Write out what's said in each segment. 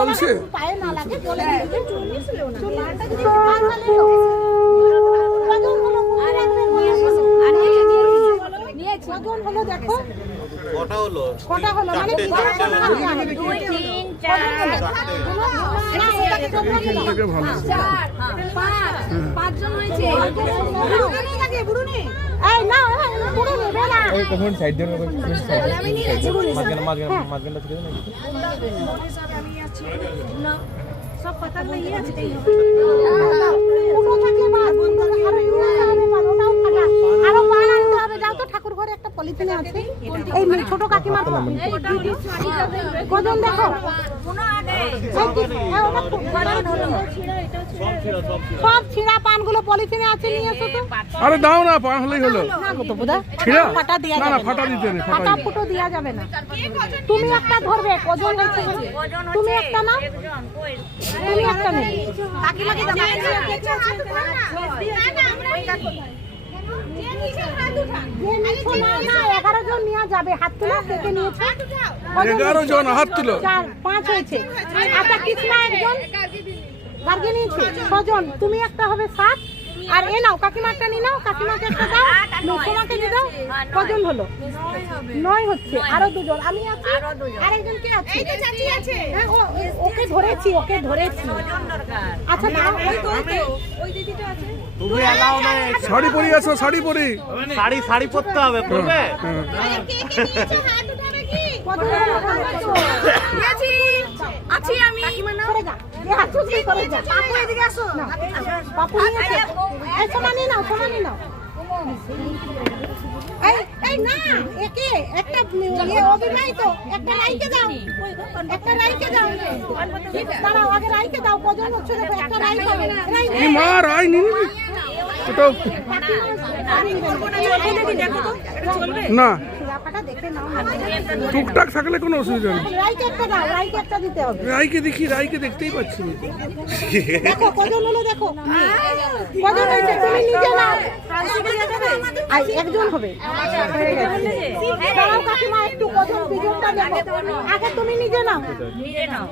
চলছে? পায়ে না লাগে বলে কজন হলো দেখো, কটা হলো মানে 2 3 4 5 জন হয়েছে। এই না পুরো নেবে না ওই কখন সাইড দিয়ে মাঝখানটা ছিল না সব কথা লইয়ে আছে পুরো থাকলে বাদ আরো পান আনতে হবে। যাও তো ঠাকুর ঘরে একটা পলিথিনে আছে এই ছোট কাকিমার কজন দেখো সব ছিঁড়া পানগুলো পলিথিনে আছে, নিয়ে এসো তো। আরে দাও না, পান হলেই হলো। ছিঁড়া? ফাটা দেয়া না না, যাবে ফাটা দিতে নেই, ফাটা ফুটো দেয়া যাবে না। তুমি একটা ধরবে, কজন হয়েছে তুমি একটা না, তুমি একটা নেবে। কাকিমাকে দাও। যে নিচ্ছো না, না 11 জন নিয়ে যাবে। হাত তুলো, থেকে নিয়েছো 11 জন হাত তুলো। 4 5 হয়েছে। আচ্ছা কৃষ্ণা একজন গার্গে নিয়েছে 6 জন, তুমি একটা হবে 7। আর এ নাও কাকিমা একটা নিয়ে নাও, কাকিমাকে একটা দাও, তোমাকে দিয়ে দাও। কজন হলো? 9 হচ্ছে। আরো 2 জন আমি আছি, আরেকজন কে আছে? এই তো চাচি আছে। হ্যাঁ, ওকে ধরেছি, ওকে ধরেছি। আচ্ছা দাও, ওই দিদিটা আছে। তুমি এলাও না, শাড়ি পরি আছো, শাড়ি পরি। শাড়ি পরতে হবে, পরবে? কে কে নিয়েছে হাত উঠাবে কি? কজন হলো? নিয়েছি। আছি আমি। সরে যা, এ হাত চুপি করে যা। আপু এদিকে আসো। না, বাপু নিয়েছে। এই সমানি নাও, সমানি নাও। এই না, একে একটা অবিবাহিত একটা রাইকে দাও, একটা রাইকে দাও। দাঁড়াও, আগে রাইকে দাও। কজন হচ্ছে দেখো, একটা রাই পাবে। এই মা রাই নি এটা না, রাখাটা দেখে নাও। টুকটাক থাকলে কোনো অসুবিধা নেই। রাইকে একটা দাও, রাইকে একটা দিতে হবে। রাইকে দেখি, রাইকে দেখতেই পাচ্ছি না। দেখো কজন হলো, দেখো কজন হয়েছে। তুমি নিজে নাও, আর একজন হবে। দাঁড়াও কাকিমা, একটু কজন বিজনটা দেখো। আগে তুমি নিজে নাও,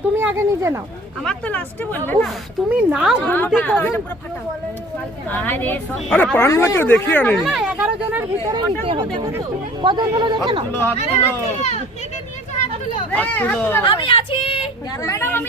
তুমি আগে নিজে নাও। আমার তো লাস্টে বলবে উফ, তুমি নাও, গুনতি কজন। আরে পানগুলো কেউ দেখিয়ে আনেনি। না 11 জনের ভিতরে নিতে হবে। কজন হলো দেখে নাও। আমি আছি ম্যাডাম। আমি